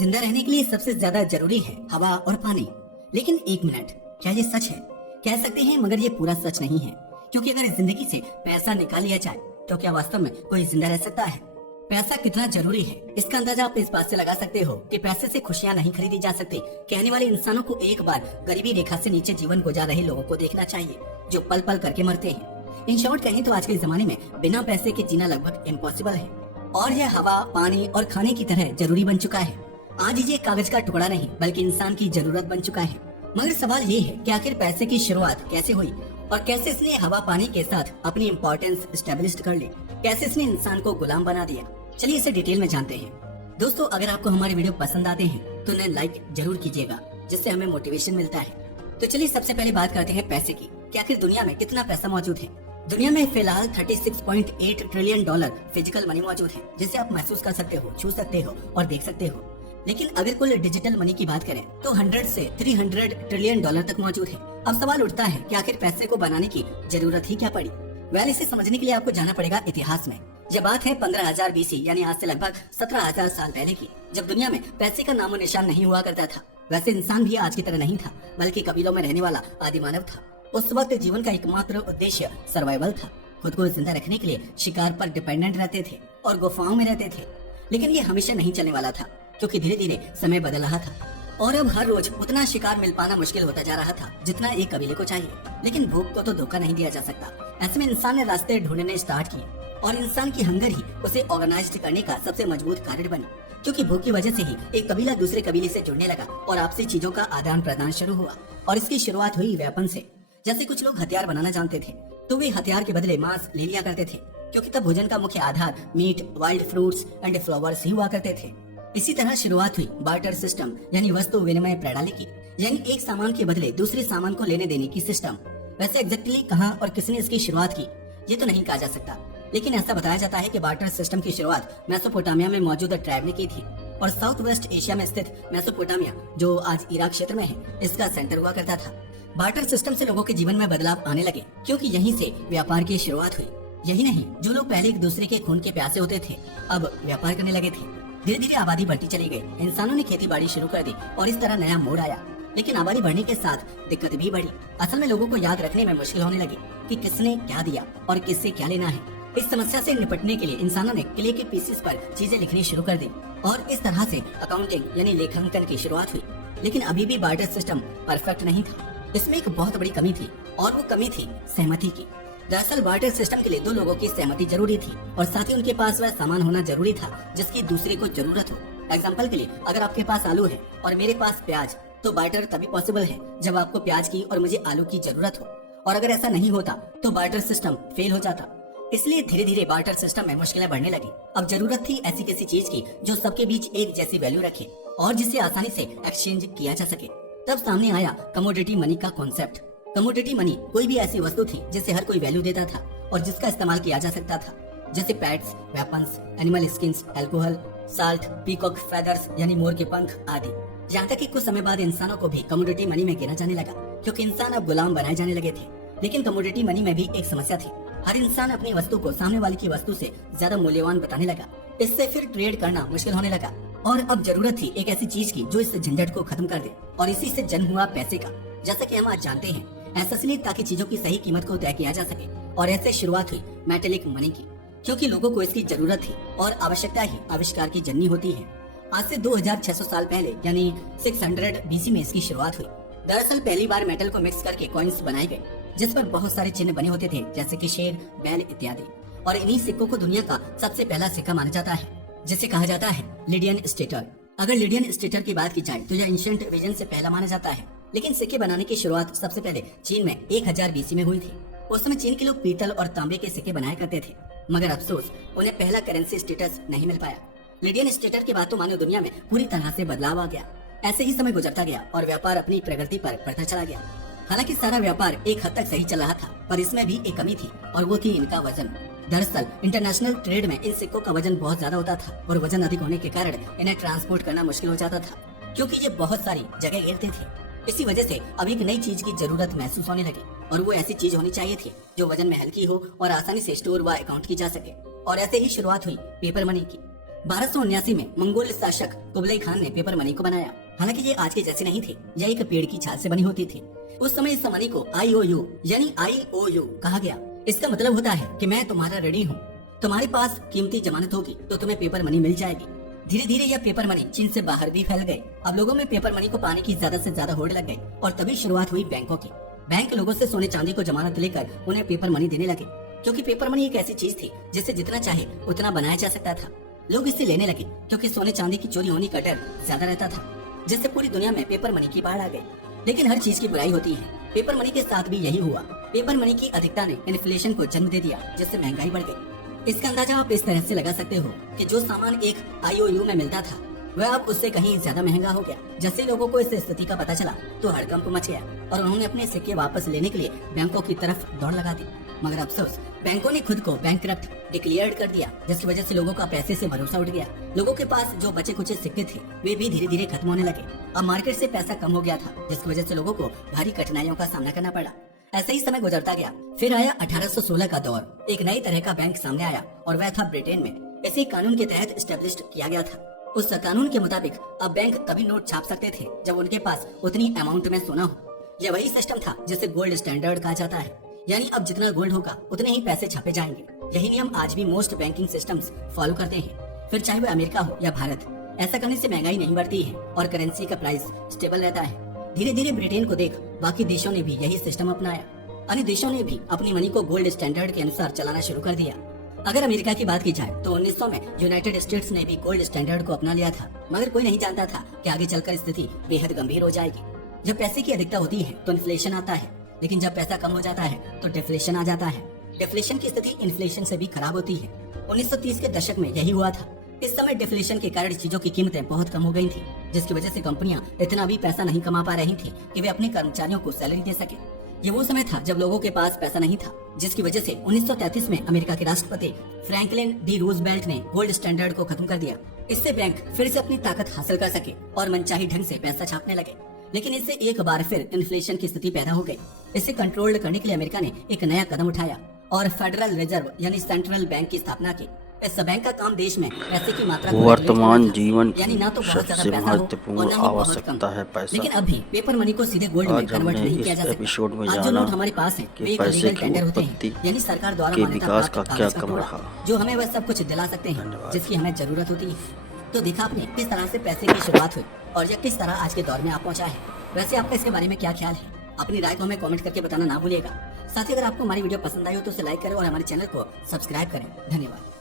जिंदा रहने के लिए सबसे ज्यादा जरूरी है हवा और पानी। लेकिन एक मिनट, क्या ये सच है? कह सकते हैं, मगर ये पूरा सच नहीं है। क्योंकि अगर जिंदगी से पैसा निकाल लिया जाए तो क्या वास्तव में कोई जिंदा रह सकता है? पैसा कितना जरूरी है, इसका अंदाजा आप इस बात से लगा सकते हो कि पैसे से खुशियां नहीं खरीदी जा सकती। कहने वाले इंसानों को एक बार गरीबी रेखा से नीचे जीवन गुजार रहे लोगों को देखना चाहिए, जो पल पल करके मरते हैं। इन शॉर्ट कहें तो आज के जमाने में बिना पैसे के जीना लगभग इम्पॉसिबल है, और यह हवा, पानी और खाने की तरह जरूरी बन चुका है। आज ये कागज का टुकड़ा नहीं बल्कि इंसान की जरूरत बन चुका है। मगर सवाल ये है कि आखिर पैसे की शुरुआत कैसे हुई और कैसे इसने हवा पानी के साथ अपनी इम्पोर्टेंस स्टेब्लिश कर ली, कैसे इसने इंसान को गुलाम बना दिया। चलिए इसे डिटेल में जानते हैं। दोस्तों, अगर आपको हमारे वीडियो पसंद आते हैं तो उन्हें लाइक जरूर कीजिएगा, जिससे हमें मोटिवेशन मिलता है। तो चलिए सबसे पहले बात करते हैं पैसे की कि आखिर दुनिया में कितना पैसा मौजूद है। दुनिया में फिलहाल 36.8 ट्रिलियन डॉलर फिजिकल मनी मौजूद है, जिसे आप महसूस कर सकते हो, छू सकते हो और देख सकते हो। लेकिन अगर कुल डिजिटल मनी की बात करें तो 100 से 300 ट्रिलियन डॉलर तक मौजूद है। अब सवाल उठता है कि आखिर पैसे को बनाने की जरूरत ही क्या पड़ी? इसे समझने के लिए आपको जाना पड़ेगा इतिहास में। यह बात है 15,000 BC यानी आज से लगभग 17,000 साल पहले की, जब दुनिया में पैसे का नामो निशान नहीं हुआ करता था। वैसे इंसान भी आज की तरह नहीं था, बल्कि कबीलों में रहने वाला आदि मानव था। उस वक्त जीवन का एकमात्र उद्देश्य सर्वाइवल था। खुद को जिंदा रखने के लिए शिकार पर डिपेंडेंट रहते थे और गुफाओं में रहते थे। लेकिन ये हमेशा नहीं चलने वाला था, क्योंकि धीरे धीरे समय बदल रहा था और अब हर रोज उतना शिकार मिल पाना मुश्किल होता जा रहा था जितना एक कबीले को चाहिए। लेकिन भूख को तो धोखा नहीं दिया जा सकता। ऐसे में इंसान ने रास्ते ढूंढने स्टार्ट किए और इंसान की हंगर ही उसे ऑर्गेनाइज्ड करने का सबसे मजबूत कारण बनी। क्योंकि भूख की वजह से ही एक कबीला दूसरे कबीले से जुड़ने लगा और आपसी चीजों का आदान प्रदान शुरू हुआ। और इसकी शुरुआत हुई वेपन से। जैसे कुछ लोग हथियार बनाना जानते थे तो वे हथियार के बदले मांस ले लिया करते थे, क्योंकि तब भोजन का मुख्य आधार meat, wild fruits and flowers ही हुआ करते थे। इसी तरह शुरुआत हुई बार्टर सिस्टम यानी वस्तु विनिमय प्रणाली की, यानी एक सामान के बदले दूसरे सामान को लेने देने की सिस्टम। वैसे एग्जैक्टली कहाँ और किसने इसकी शुरुआत की ये तो नहीं कहा जा सकता, लेकिन ऐसा बताया जाता है कि बार्टर सिस्टम की शुरुआत मेसोपोटामिया में मौजूद ट्राइब ने की थी और साउथ वेस्ट एशिया में स्थित मेसोपोटामिया, जो आज इराक क्षेत्र में है, इसका सेंटर हुआ करता था। बार्टर सिस्टम से लोगों के जीवन में बदलाव आने लगे, क्योंकि यहीं से व्यापार की शुरुआत हुई। यही नहीं, जो लोग पहले एक दूसरे के खून के प्यासे होते थे अब व्यापार करने लगे थे। धीरे धीरे आबादी बढ़ती चली गई, इंसानों ने खेती बाड़ी शुरू कर दी और इस तरह नया मोड़ आया। लेकिन आबादी बढ़ने के साथ दिक्कत भी बढ़ी। असल में लोगों को याद रखने में मुश्किल होने लगी कि किसने क्या दिया और किससे क्या लेना है। इस समस्या से निपटने के लिए इंसानों ने क्ले के पीसेस पर चीजें लिखनी शुरू कर दी और इस तरह से अकाउंटिंग यानी लेखांकन की शुरुआत हुई। लेकिन अभी भी बार्टर सिस्टम परफेक्ट नहीं था। इसमें एक बहुत बड़ी कमी थी और वो कमी थी सहमति की। दरअसल बार्टर सिस्टम के लिए दो लोगों की सहमति जरूरी थी और साथ ही उनके पास वह सामान होना जरूरी था जिसकी दूसरे को जरूरत हो। एग्जाम्पल के लिए, अगर आपके पास आलू है और मेरे पास प्याज, तो बार्टर तभी पॉसिबल है जब आपको प्याज की और मुझे आलू की जरूरत हो। और अगर ऐसा नहीं होता तो बार्टर सिस्टम फेल हो जाता। इसलिए धीरे धीरे बार्टर सिस्टम में मुश्किलें बढ़ने लगी। अब जरूरत थी ऐसी किसी चीज की जो सबके बीच एक जैसी वैल्यू रखे और जिसे आसानी से एक्सचेंज किया जा सके। तब सामने आया कमोडिटी मनी का कॉन्सेप्ट। कमोडिटी मनी कोई भी ऐसी वस्तु थी जिसे हर कोई वैल्यू देता था और जिसका इस्तेमाल किया जा सकता था, जैसे pads, weapons, animal skins, alcohol, salt, peacock feathers यानी मोर के पंख आदि। यहाँ तक कि कुछ समय बाद इंसानों को भी कमोडिटी मनी में गिना जाने लगा, क्योंकि इंसान अब गुलाम बनाए जाने लगे थे। लेकिन कमोडिटी मनी में भी एक समस्या थी। हर इंसान अपनी वस्तु को सामने वाले की वस्तु से ज्यादा मूल्यवान बताने लगा। इससे फिर ट्रेड करना मुश्किल होने लगा और अब जरूरत थी एक ऐसी चीज की जो इस झंझट को खत्म कर दे। और इसी से जन्म हुआ पैसे का। जैसा कि हम आज जानते हैं, ऐसा इसलिए ताकि चीजों की सही कीमत को तय किया जा सके। और ऐसे शुरुआत हुई मेटेलिक मनी की, क्योंकि लोगों को इसकी जरूरत थी और आवश्यकता ही आविष्कार की जननी होती है। आज से 2600 साल पहले यानी 600 BC में इसकी शुरुआत हुई। दरअसल पहली बार मेटल को मिक्स करके कॉइन्स बनाए गए, जिस पर बहुत सारे चिन्ह बने होते थे, जैसे कि शेर, बैल इत्यादि। और इन्हीं सिक्कों को दुनिया का सबसे पहला सिक्का माना जाता है, जिसे कहा जाता है लिडियन स्टेटर। अगर लिडियन स्टेटर की बात की जाए तो यह एंशिएंट विजन से पहला माना जाता है। लेकिन सिक्के बनाने की शुरुआत सबसे पहले चीन में 1000 BC में हुई थी। उस समय चीन के लोग पीतल और तांबे के सिक्के बनाया करते थे, मगर अफसोस उन्हें पहला करेंसी स्टेटस नहीं मिल पाया। लिडियन स्टेटर के बाद तो मानव दुनिया में पूरी तरह से बदलाव आ गया। ऐसे ही समय गुजरता गया और व्यापार अपनी प्रगति पर बढ़ता चला गया। हालांकि सारा व्यापार एक हद तक सही चल रहा था, पर इसमें भी एक कमी थी और वो थी इनका वजन। दरअसल इंटरनेशनल ट्रेड में इन सिक्कों का वजन बहुत ज्यादा होता था और वजन अधिक होने के कारण इन्हें ट्रांसपोर्ट करना मुश्किल हो जाता था, क्योंकि ये बहुत सारी जगह घेरते थे। इसी वजह से अब एक नई चीज की जरूरत महसूस होने लगी और वो ऐसी चीज होनी चाहिए थी जो वजन में हल्की हो और आसानी से स्टोर व अकाउंट की जा सके। और ऐसे ही शुरुआत हुई पेपर मनी की। 1279 में मंगोल शासक कुबलाई खान ने पेपर मनी को बनाया। हालांकि ये आज के जैसे नहीं थे, यह एक पेड़ की छाल से बनी होती थी। उस समय इस मनी को IOU यानी IOU कहा गया। इसका मतलब होता है कि मैं तुम्हारा रेडी हूँ, तुम्हारे पास कीमती जमानत होगी तो तुम्हें पेपर मनी मिल जाएगी। धीरे धीरे यह पेपर मनी चीन से बाहर भी फैल गए। अब लोगों में पेपर मनी को पाने की ज्यादा से ज्यादा होड़ लग गई और तभी शुरुआत हुई बैंकों की। बैंक लोगों से सोने चांदी को जमानत लेकर उन्हें पेपर मनी देने लगे, क्योंकि पेपर मनी एक ऐसी चीज थी जिसे जितना चाहे उतना बनाया जा सकता था। लोग इससे लेने लगे क्योंकि सोने चांदी की चोरी होने का डर ज्यादा रहता था, जिससे पूरी दुनिया में पेपर मनी की बाढ़ आ गई। लेकिन हर चीज की बुराई होती है, पेपर मनी के साथ भी यही हुआ। पेपर मनी की अधिकता ने इन्फ्लेशन को जन्म दे दिया, जिससे महंगाई बढ़ गई। इसका अंदाजा आप इस तरह से लगा सकते हो कि जो सामान एक IOU में मिलता था वह अब उससे कहीं ज्यादा महंगा हो गया। जैसे लोगों को इस स्थिति का पता चला तो हड़कंप मच गया और उन्होंने अपने सिक्के वापस लेने के लिए बैंकों की तरफ दौड़ लगा दी। मगर अफसोस, बैंकों ने खुद को बैंकरप्ट डिक्लेयर कर दिया, जिसकी वजह से लोगों का पैसे से भरोसा उठ गया। लोगों के पास जो बचे कुछ सिक्के थे वे भी धीरे धीरे खत्म होने लगे। अब मार्केट से पैसा कम हो गया था, जिसकी वजह से लोगों को भारी कठिनाइयों का सामना करना पड़ा। ऐसे ही समय गुजरता गया। फिर आया 1816 का दौर। एक नई तरह का बैंक सामने आया और वह था ब्रिटेन में। इसी कानून के तहत एस्टेब्लिश्ड किया गया था। उस कानून के मुताबिक अब बैंक तभी नोट छाप सकते थे जब उनके पास उतनी अमाउंट में सोना हो। यह वही सिस्टम था जिसे गोल्ड स्टैंडर्ड कहा जाता है, यानी अब जितना गोल्ड होगा उतने ही पैसे छापे जाएंगे। यही नियम आज भी मोस्ट बैंकिंग सिस्टम्स फॉलो करते हैं, फिर चाहे वह अमेरिका हो या भारत। ऐसा करने से महंगाई नहीं बढ़ती है और करेंसी का प्राइस स्टेबल रहता है। धीरे धीरे ब्रिटेन को देख बाकी देशों ने भी यही सिस्टम अपनाया। अन्य देशों ने भी अपनी मनी को गोल्ड स्टैंडर्ड के अनुसार चलाना शुरू कर दिया। अगर अमेरिका की बात की जाए तो 1900 में यूनाइटेड स्टेट्स ने भी गोल्ड स्टैंडर्ड को अपना लिया था, मगर कोई नहीं जानता था कि आगे चलकर स्थिति बेहद गंभीर हो जाएगी। जब पैसे की अधिकता होती है तो इन्फ्लेशन आता है, लेकिन जब पैसा कम हो जाता है तो डिफ्लेशन आ जाता है। डिफ्लेशन की स्थिति इन्फ्लेशन से भी खराब होती है। 1930 के दशक में यही हुआ था। इस समय डिफ्लेशन के कारण चीजों की कीमतें बहुत कम हो गई थी, जिसकी वजह से कंपनियां इतना भी पैसा नहीं कमा पा रही थी कि वे अपने कर्मचारियों को सैलरी दे सके। ये वो समय था जब लोगों के पास पैसा नहीं था, जिसकी वजह से 1933 में अमेरिका के राष्ट्रपति फ्रैंकलिन डी रूजवेल्ट ने गोल्ड स्टैंडर्ड को खत्म कर दिया। इससे बैंक फिर से अपनी ताकत हासिल कर सके और मनचाही ढंग से पैसा छापने लगे। लेकिन इससे एक बार फिर इन्फ्लेशन की स्थिति पैदा हो गई। इसे कंट्रोल करने के लिए अमेरिका ने एक नया कदम उठाया और फेडरल रिजर्व यानी सेंट्रल बैंक की स्थापना की। इस बैंक का काम देश में पैसे की मात्रा को वर्तमान जीवन यानी ना तो बहुत ज्यादा सबसे पैसा हो और महत्वपूर्ण ना ही बहुत आवश्यकता कम। है पैसा। लेकिन अब भी पेपर मनी को सीधे गोल्ड में आज कन्वर्ट हमने नहीं किया इस जा सकता। एपिसोड में आज जो जाना नोट हमारे पास है कि वे एक पैसे लीगल की टेंडर होते उत्पत्ति हैं, यानी सरकार द्वारा के मान्यता विकास प्राप्त का कागज क्या का टुकड़ा, रहा। जो हमें वह सब कुछ दिला सकते हैं धन्यवाद। जिसकी हमें जरूरत होती है। तो देखा आपने किस तरह से पैसे की शुरुआत हुई और यह किस तरह आज के दौर में आप पहुंचा है। वैसे आपका इसके बारे में क्या ख्याल है? अपनी राय को हमें कमेंट करके बताना ना भूलिएगा। साथ ही अगर आपको हमारी वीडियो पसंद आई हो तो उसे लाइक करें और हमारे चैनल को सब्सक्राइब करें। धन्यवाद।